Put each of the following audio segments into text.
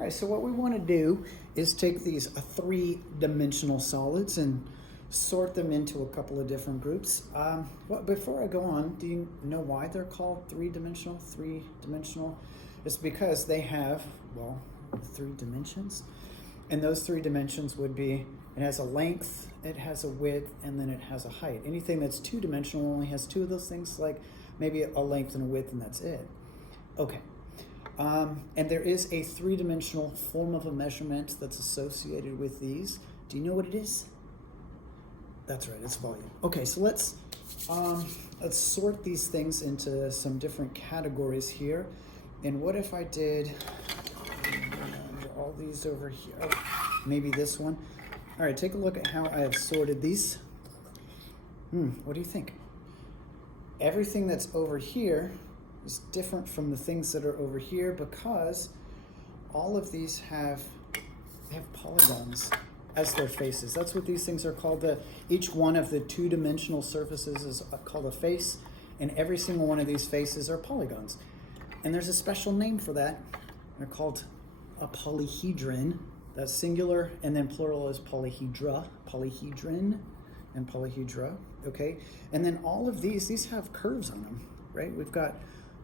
All right, so what we want to do is take these three-dimensional solids and sort them into a couple of different groups. Well, before I go on, do you know why they're called three-dimensional? Three-dimensional? It's because they have, well, 3 dimensions. And those 3 dimensions would be, it has a length, it has a width, and then it has a height. Anything that's 2-dimensional only has 2 of those things, like maybe a length and a width, and that's it. Okay. And there is a 3-dimensional form of a measurement that's associated with these. Do you know what it is? That's right, it's volume. Okay, so let's sort these things into some different categories here. And what if I did all these over here? Oh, maybe this one. All right, take a look at how I have sorted these. What do you think? Everything that's over here is different from the things that are over here because all of these have polygons as their faces. That's what these things are called. Each one of the 2-dimensional surfaces is called a face, and every single one of these faces are polygons. And there's a special name for that. They're called a polyhedron. That's singular, and then plural is polyhedra, polyhedron, and polyhedra, okay? And then all of these have curves on them, right? We've got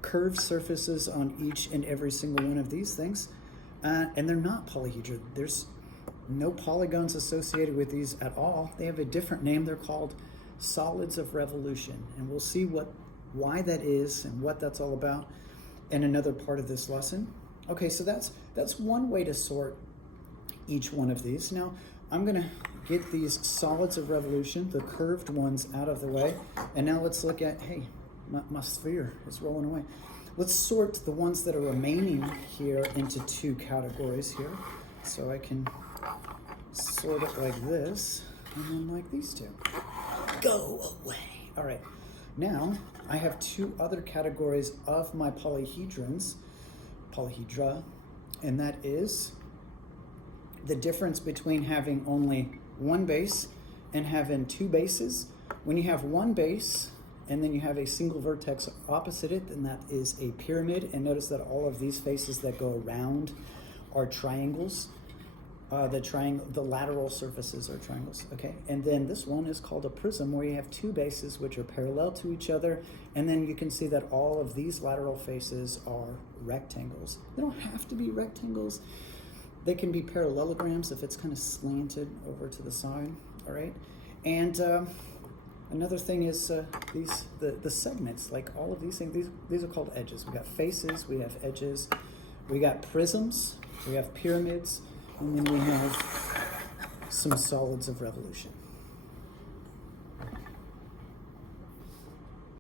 curved surfaces on each and every single one of these things, and they're not polyhedra. There's no polygons associated with these at all. They have a different name. They're called solids of revolution, and we'll see why that is and what that's all about in another part of this lesson. Okay, so that's one way to sort each one of these. Now, I'm gonna get these solids of revolution, the curved ones, out of the way, and now let's look at, hey, my sphere is rolling away. Let's sort the ones that are remaining here into 2 categories here. So I can sort it like this, and then like these 2. Go away. All right, now I have 2 other categories of my polyhedrons, polyhedra, and that is the difference between having only 1 base and having 2 bases. When you have 1 base and then you have a single vertex opposite it, then that is a pyramid. And notice that all of these faces that go around are triangles. The lateral surfaces are triangles, okay? And then this one is called a prism, where you have 2 bases which are parallel to each other, and then you can see that all of these lateral faces are rectangles. They don't have to be rectangles. They can be parallelograms if it's kind of slanted over to the side, all right? And another thing is the segments, like all of these things, these are called edges. We got faces, we have edges, we got prisms, we have pyramids, and then we have some solids of revolution.